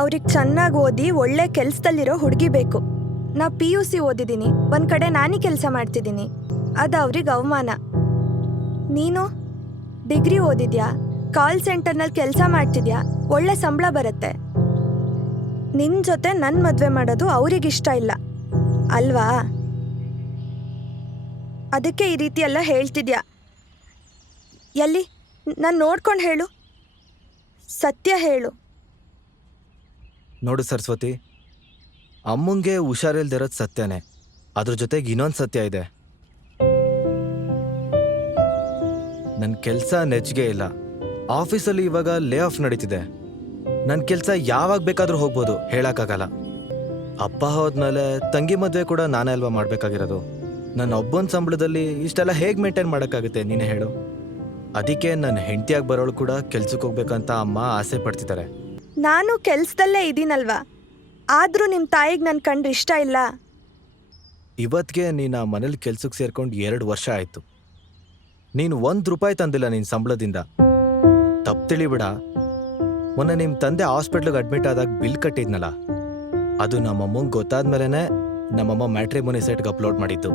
ಅವ್ರಿಗೆ ಚೆನ್ನಾಗಿ ಓದಿ ಒಳ್ಳೆ ಕೆಲ್ಸದಲ್ಲಿರೋ ಹುಡುಗಿ ಬೇಕು. ನಾ PUC ಓದಿದ್ದೀನಿ, ಒಂದ್ ಕಡೆ ನಾನೇ ಕೆಲಸ ಮಾಡ್ತಿದ್ದೀನಿ, ಅದು ಅವ್ರಿಗೆ ಅವಮಾನ. ನೀನು ಡಿಗ್ರಿ ಓದಿದ್ಯಾ, ಕಾಲ್ ಸೆಂಟರ್ನಲ್ಲಿ ಕೆಲಸ ಮಾಡ್ತಿದ್ಯಾ, ಒಳ್ಳೆ ಸಂಬಳ ಬರುತ್ತೆ. ನಿನ್ ಜೊತೆ ನನ್ನ ಮದುವೆ ಮಾಡೋದು ಅವ್ರಿಗಿಷ್ಟ ಇಲ್ಲ ಅಲ್ವಾ? ಅದಕ್ಕೆ ಈ ರೀತಿ ಎಲ್ಲ ಹೇಳ್ತಿದ್ಯಾ. ಎಲ್ಲಿ ನಾನು ನೋಡ್ಕೊಂಡು ಹೇಳು, ಸತ್ಯ ಹೇಳು. ನೋಡು ಸರಸ್ವತಿ, ಅಮ್ಮಂಗೆ ಹುಷಾರಿಲ್ದಿರೋದು ಸತ್ಯನೇ. ಅದ್ರ ಜೊತೆಗೆ ಇನ್ನೊಂದು ಸತ್ಯ ಇದೆ. ನನ್ನ ಕೆಲಸ ನೆಚ್ಚಿಗೆ ಇಲ್ಲ. ಆಫೀಸಲ್ಲಿ ಇವಾಗ ಲೇ ಆಫ್ ನಡೀತಿದೆ. ನನ್ನ ಕೆಲಸ ಯಾವಾಗ ಬೇಕಾದರೂ ಹೋಗ್ಬೋದು, ಹೇಳೋಕ್ಕಾಗಲ್ಲ. ಅಪ್ಪ ಹೋದ್ಮೇಲೆ ತಂಗಿ ಮದುವೆ ಕೂಡ ನಾನೇ ಅಲ್ವಾ ಮಾಡಬೇಕಾಗಿರೋದು. ನನ್ನ ಒಬ್ಬನ ಸಂಬಳದಲ್ಲಿ ಇಷ್ಟೆಲ್ಲ ಹೇಗೆ ಮೇಂಟೈನ್ ಮಾಡೋಕ್ಕಾಗುತ್ತೆ ನೀನೇ ಹೇಳು. ಅದಕ್ಕೆ ನನ್ನ ಹೆಂಡತಿಯಾಗಿ ಬರೋಳು ಕೂಡ ಕೆಲ್ಸಕ್ಕೆ ಹೋಗ್ಬೇಕಂತ ಅಮ್ಮ ಆಸೆ ಪಡ್ತಿದ್ದಾರೆ. ನಾನು ಕೆಲ್ಸದಲ್ಲೇ ಇದ್ದೀನಲ್ವಾ, ಆದರೂ ನಿಮ್ಮ ತಾಯಿಗೆ ನನ್ನ ಕಂಡ್ರೆ ಇಷ್ಟ ಇಲ್ಲ. ಇವತ್ತಿಗೆ ನೀನು ಆ ಮನೇಲಿ ಕೆಲ್ಸಕ್ಕೆ ಸೇರ್ಕೊಂಡು 2 ವರ್ಷ ಆಯಿತು. ನೀನು ₹1 ತಂದಿಲ್ಲ ನಿನ್ನ ಸಂಬಳದಿಂದ. ತಪ್ಪು ತಿಳಿಬಿಡ, ಮೊನ್ನೆ ನಿಮ್ಮ ತಂದೆ ಹಾಸ್ಪಿಟ್ಲಿಗೆ ಅಡ್ಮಿಟ್ ಆದಾಗ ಬಿಲ್ ಕಟ್ಟಿದ್ನಲ್ಲ, ಅದು ನಮ್ಮಮ್ಮಂಗೆ ಗೊತ್ತಾದ್ಮೇಲೆ ನಮ್ಮಮ್ಮ ಮ್ಯಾಟ್ರಿಮೋನಿ ಸೈಟ್ಗೆ ಅಪ್ಲೋಡ್ ಮಾಡಿದ್ದು.